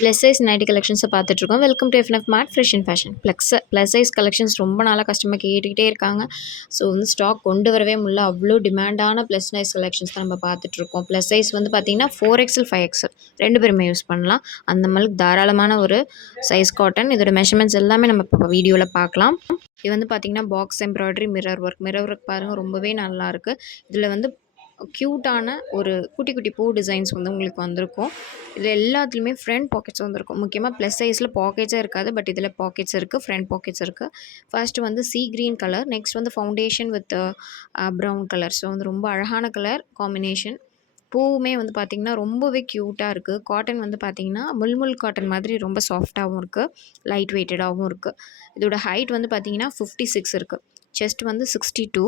Plus size nighty கலெக்ஷன்ஸை பார்த்துட்ருக்கோம். Welcome to FNF mart fresh and fashion. Plus size collections ரொம்ப நாளாக customer கேட்டுக்கிட்டே இருக்காங்க. ஸோ வந்து ஸ்டாக் கொண்டு வரவே முடியல. அவ்வளோ டிமாண்டான ப்ளஸ் சைஸ் கலெக்ஷன்ஸ் தான் நம்ம பார்த்துட்ருக்கோம். ப்ளஸ் சைஸ் வந்து பார்த்திங்கன்னா 4XL 5XL ரெண்டு பேருமே யூஸ் பண்ணலாம். அந்த மாதிரி தாராளமான ஒரு சைஸ் காட்டன். இதோட மெஷர்மெண்ட்ஸ் எல்லாமே நம்ம இப்போ வீடியோவில் பார்க்கலாம். இது வந்து பார்த்திங்கன்னா பாக்ஸ் எம்ப்ராய்டரி மிரர் ஒர்க் பாருங்கள் ரொம்பவே நல்லாயிருக்கு. இதில் வந்து க்யூட்டான ஒரு குட்டி குட்டி பூ டிசைன்ஸ் வந்து உங்களுக்கு வந்திருக்கும். இதில் எல்லாத்துலேயுமே ஃப்ரண்ட் பாக்கெட்ஸ் வந்திருக்கும். முக்கியமாக ப்ளஸ் சைஸில் பாக்கெட்ஸே இருக்காது, பட் இதில் பாக்கெட்ஸ் இருக்குது, ஃப்ரண்ட் பாக்கெட்ஸ் இருக்குது. ஃபர்ஸ்ட் வந்து சீ க்ரீன் கலர், நெக்ஸ்ட் வந்து foundation with brown colour. So வந்து ரொம்ப அழகான கலர் காம்பினேஷன். பூவுமே வந்து பார்த்திங்கன்னா ரொம்பவே க்யூட்டாக இருக்குது. காட்டன் வந்து பார்த்திங்கன்னா முல்முல் காட்டன் மாதிரி ரொம்ப சாஃப்டாகவும் இருக்குது, லைட் வெயிட்டடாகவும் இருக்குது. இதோட ஹைட் வந்து பார்த்திங்கன்னா 56 இருக்குது. செஸ்ட் வந்து 62.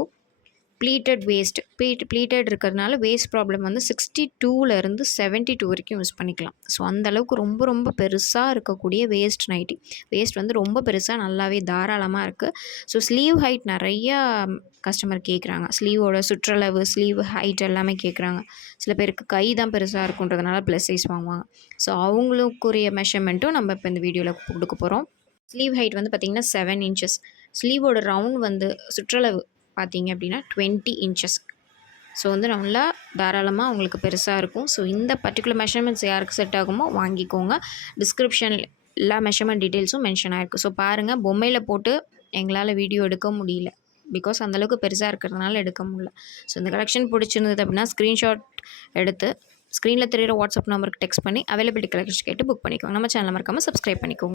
ப்ளீட்டட் வேஸ்ட் ப்ளீட்டட் இருக்கிறதுனால வேஸ்ட் ப்ராப்ளம் வந்து 62லேருந்து 72 வரைக்கும் யூஸ் பண்ணிக்கலாம். ஸோ அந்தளவுக்கு ரொம்ப ரொம்ப பெருசாக இருக்கக்கூடிய வேஸ்ட் நைட்டி. வேஸ்ட் வந்து ரொம்ப பெருசாக நல்லாவே தாராளமாக இருக்குது. ஸோ ஸ்லீவ் ஹைட் நிறையா கஸ்டமர் கேட்குறாங்க. ஸ்லீவோட சுற்றளவு, ஸ்லீவ் ஹைட் எல்லாமே கேட்குறாங்க. சில பேருக்கு கை தான் பெருசாக இருக்குன்றதுனால ப்ளஸ் சைஸ் வாங்குவாங்க. ஸோ அவங்களுக்குரிய மெஷர்மெண்ட்டும் நம்ம இப்போ இந்த வீடியோவில் கொடுக்க போகிறோம். ஸ்லீவ் ஹைட் வந்து பார்த்திங்கன்னா 7 inches. ஸ்லீவோட ரவுண்ட் வந்து சுற்றளவு பார்த்தீங்க அப்படின்னா 20 inches. ஸோ வந்து நல்லா தாராளமாக உங்களுக்கு பெருசாக இருக்கும். ஸோ இந்த பர்டிகுலர் மெஷர்மெண்ட்ஸ் யாருக்கு செட் ஆகுமோ வாங்கிக்கோங்க. டிஸ்கிரிப்ஷனில் எல்லா மெஷர்மெண்ட் டீட்டெயில்ஸும் மென்ஷன் ஆகிருக்கு. ஸோ பாருங்கள், பொம்மையில் போட்டு எங்களால் வீடியோ எடுக்க முடியல, பிகாஸ் அந்தளவுக்கு பெருசாக இருக்கிறதுனால எடுக்க முடியல. ஸோ இந்த கலெக்ஷன் பிடிச்சிருந்தது அப்படின்னா ஸ்க்ரீன்ஷாட் எடுத்து ஸ்க்ரீனில் தெரிகிற வாட்ஸ்அப் நம்பருக்கு டெக்ஸ்ட் பண்ணி அவைலபிலிட்டி கலெக்ஷன் கேட்டு புக் பண்ணிக்கோங்க. நம்ம சேனலை மறக்காமல் சப்ஸ்கிரைப் பண்ணிக்கோங்க.